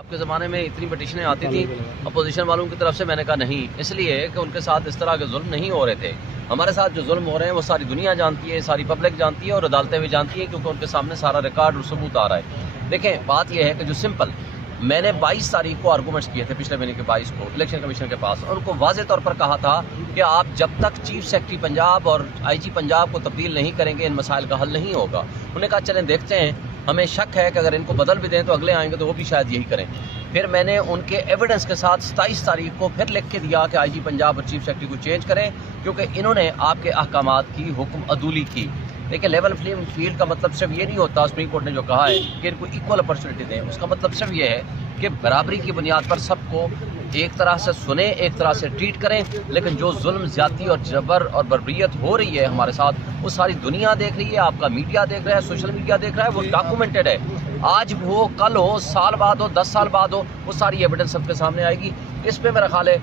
آپ کے زمانے میں اتنی پٹیشنیں آتی تھیں اپوزیشن والوں کی طرف سے، میں نے کہا نہیں، اس لیے کہ ان کے ساتھ اس طرح کے ظلم نہیں ہو رہے تھے. ہمارے ساتھ جو ظلم ہو رہے ہیں وہ ساری دنیا جانتی ہے، ساری پبلک جانتی ہے اور عدالتیں بھی جانتی ہیں، کیونکہ ان کے سامنے سارا ریکارڈ اور ثبوت آ رہا ہے. دیکھیں، بات یہ ہے کہ جو سمپل میں نے 22 تاریخ کو آرگومنٹس کیے تھے، پچھلے مہینے کے 22 کو الیکشن کمیشن کے پاس، اور ان کو واضح طور پر کہا تھا کہ آپ جب تک چیف سیکرٹری پنجاب اور آئی جی پنجاب کو تبدیل نہیں کریں گے ان مسائل کا حل نہیں ہوگا. انہوں نے کہا چلیں دیکھتے ہیں، ہمیں شک ہے کہ اگر ان کو بدل بھی دیں تو اگلے آئیں گے تو وہ بھی شاید یہی کریں. پھر میں نے ان کے ایویڈنس کے ساتھ 27 تاریخ کو پھر لکھ کے دیا کہ آئی جی پنجاب اور چیف سیکرٹری کو چینج کریں، کیونکہ انہوں نے آپ کے احکامات کی حکم عدولی کی. لیکن لیول پلینگ فیلڈ کا مطلب صرف یہ نہیں ہوتا، سپریم کورٹ نے جو کہا ہے کہ ان کو ایکول اپرچونٹی دیں، اس کا مطلب صرف یہ ہے کہ برابری کی بنیاد پر سب کو ایک طرح سے سنیں، ایک طرح سے ٹریٹ کریں. لیکن جو ظلم، زیادتی اور جبر اور بربریت ہو رہی ہے ہمارے ساتھ، وہ ساری دنیا دیکھ رہی ہے، آپ کا میڈیا دیکھ رہا ہے، سوشل میڈیا دیکھ رہا ہے، وہ ڈاکومنٹڈ ہے. آج ہو، کل ہو، سال بعد ہو، 10 سال بعد ہو، وہ ساری ایویڈنس سب کے سامنے آئے گی. اس پہ میرا خیال ہے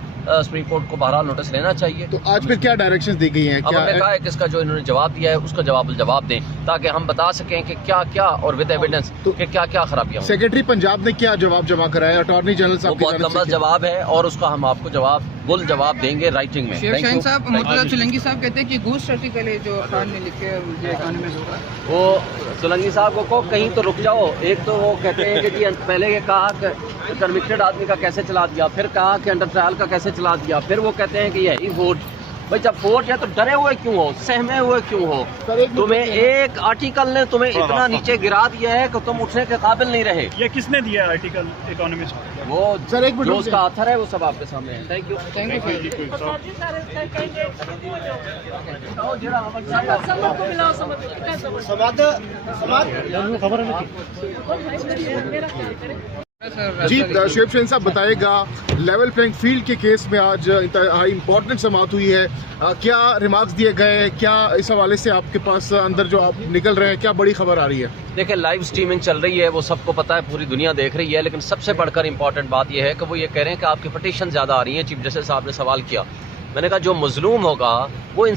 سپریم کورٹ کو بہرحال نوٹس لینا چاہیے. تو آج پھر کیا ڈائریکشنز دی گئی ہیں؟ اب ہم نے کہا ہے کہ اس کا جو انہوں نے جواب دیا ہے اس کا جواب دیں، تاکہ ہم بتا سکیں کہ کیا کیا اور ود ایویڈنس کہ کیا کیا خرابیاں ہیں. سیکرٹری پنجاب نے کیا جواب جمع کرایا؟ اٹارنی جنرل صاحب وہ بہت لمبا جواب ہے اور اس کا ہم آپ کو جواب دیں گے رائٹنگ میں. شیخ شاہین صاحب، مرتضی سولنگی صاحب کہتے ہیں کہ گوسٹ آرٹیکل ہے جو خان نے لکھے مجھے اکانومسٹ ہوگا. وہ سولنگی صاحب کو کہو کہیں تو رک جاؤ. ایک تو وہ کہتے ہیں کہ جی پہلے یہ کہا کہ کنوکٹڈ آدمی کا کیسے چلا دیا، پھر کہا کہ انڈر ٹرائل کا کیسے چلا دیا، پھر وہ کہتے ہیں کہ یہی ووٹ. بھائی جب ووٹ ہے تو ڈرے ہوئے کیوں ہو، سہمے ہوئے کیوں ہو؟ تمہیں ایک آرٹیکل نے تمہیں اتنا نیچے گرا دیا ہے کہ تم اٹھنے کے قابل نہیں رہے. یہ کس نے دیا آرٹیکل اکانومسٹ؟ وہ جو اس کا آتھر ہے وہ سب آپ کے سامنے ہے. Thank you. جی شعیب شاہین صاحب بتائے گا، لیول پلینگ فیلڈ کے کیس میں آج انتہائی امپورٹنٹ سماعت ہوئی ہے، کیا ریمارکس دیے گئے؟ کیا اس حوالے سے آپ کے پاس اندر جو آپ نکل رہے ہیں کیا بڑی خبر آ رہی ہے؟ دیکھیں، لائیو سٹریمنگ چل رہی ہے، وہ سب کو پتہ ہے، پوری دنیا دیکھ رہی ہے. لیکن سب سے بڑھ کر امپورٹنٹ بات یہ ہے کہ وہ یہ کہہ رہے ہیں کہ آپ کی پٹیشن زیادہ آ رہی ہیں. چیف جسٹس صاحب نے سوال کیا، میں نے کہا جو مظلوم ہوگا وہ